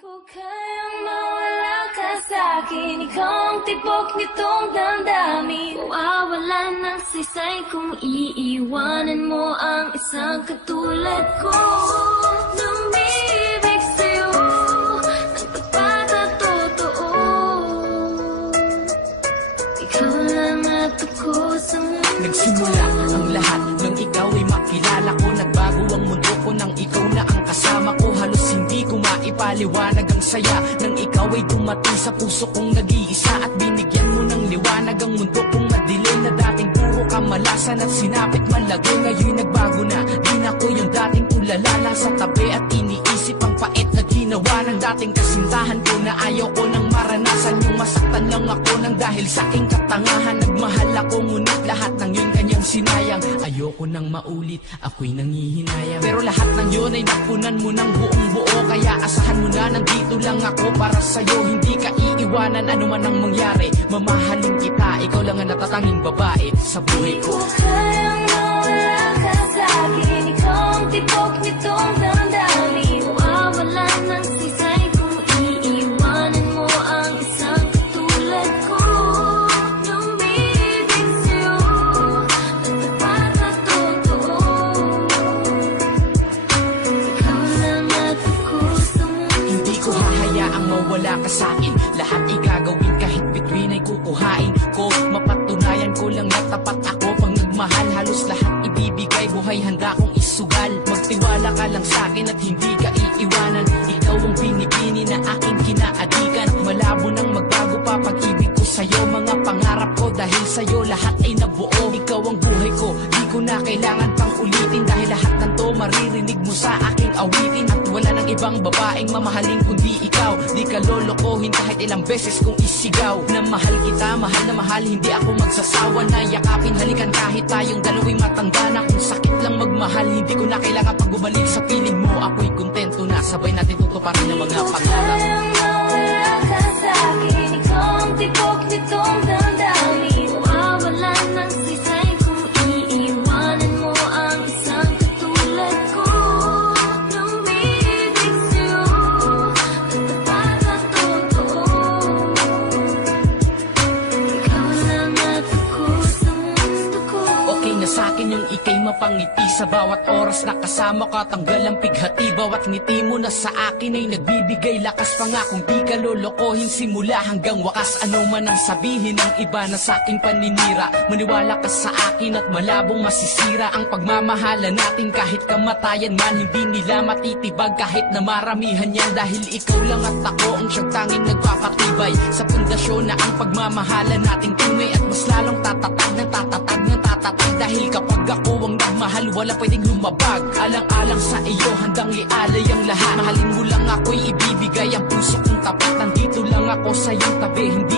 ko kayang mawala ka sa'kin. Ikaw ang tibok nitong damdamin. Mawawalan ng sisay kung iiwanan mo ang isang katulad ko. Lumibig sa'yo ng tapat at totoo. Ikaw lang at ako sa mundo. Nagsimula ang lahat nang ikaw ay makilala ko. Nagbago ang mundo ko nang ikaw na ang kasama ko. Halos hindi ko maipaliwanag ang saya nang ikaw ay dumating sa puso kong nag-iisa. At binigyan mo ng liwanag ang mundo kong madilim na dating puro kamalasan at sinapit malagay. Ngayon nagbago na, di na ko yung dating tulala. Nasa tabi at iniisip ang pait na ginawa ng dating kasintahan ko na ayaw ko nang maranasan yung masaktan lang ako nang dahil sa aking katangahan. Nagmahal ako ngunit lahat ng yun kanyang sinayang. Ayoko nang maulit, ako'y nangihinayang. Pero lahat ng yun ay napunan mo ng buong buo. Kaya asahan mo na nandito lang ako para sa'yo. Hindi ka iiwanan ano man ang mangyari. Mamahalin kita, ikaw lang ang natatanging babae sa buhay ko. Di ko kayang mawala ka sa'kin. Ikaw ang tibok nitong damdamin. Mawawalan ng sisay kung iiwanan mo ang isang katulad ko. Lumibig sa'yo ng tapat at totoo. Ikaw lang at ako sa mundo. Hindi ko hahayaang mawala ka sa'kin. Lahat ay gagawin kahit bituin ay kukuhain ko. Mapatunayan ko lang na tapat ako. Pag nagmahal halos lahat ibibigay. Buhay handa kong isugal. Magtiwala ka lang sa'kin at hindi ka iiwanan. Ikaw ang pinipini na aking kinaadikan. Malabo nang magbago pa pag-ibig ko sa'yo. Mga pangarap ko dahil sa'yo lahat ay nabuo. Ikaw ang buhay ko, di ko na kailangan pang ulitin. Dahil lahat ng to maririnig mo sa aking awitin. At wala nang ibang babaeng mamahalin kundi ikaw. Di ka lolokohin kahit ilang beses kong isigaw na mahal kita, mahal na mahal. Hindi ako magsasawa na yakapin, halikan kahit tayong dalawing matanda na. Kung sakit lang magmahal, hindi ko na kailangan pag bumalik sa piling mo. Ako'y kontento na, sabay natin tutuparin ang mga pangarap. Kayang mawala ka sa'kin. Ikaw ang tibok nitong damdamin. Mawawalan ng sisay kung iiwanan mo ang isang katulad ko. Lumibig sa'yo ng tapat at totoo. Ikaw lang at ako sa mundo ko. Okay na sa'kin yung ikay mapangiti sa bawat oras na kasama ka. Tanggal ang pighati, bawat ngiti mo na sa akin ay nagbibigay lakas. Pangakong di ka lolokohin simula hanggang wakas. Ano man ang sabihin ng iba na sa'king paninira, maniwala ka sa akin at malabong masisira ang pagmamahala natin. Kahit kamatayan man, hindi nila matitibag kahit na maramihan yan. Dahil ikaw lang at ako ang siyang tanging nagpapatibay sa pundasyon na ang pagmamahala natin tunay. At mas lalong tatatag ng tatatag ng tatatag. Dahil kapag ako ang nagmahal, wala pwedeng lumabag. Alang-alang sa iyo, handang ialay ang lahat. Mahalin mo lang ako'y ibibigay ang puso kong tapat. Nandito lang ako sa iyong tabi, hindi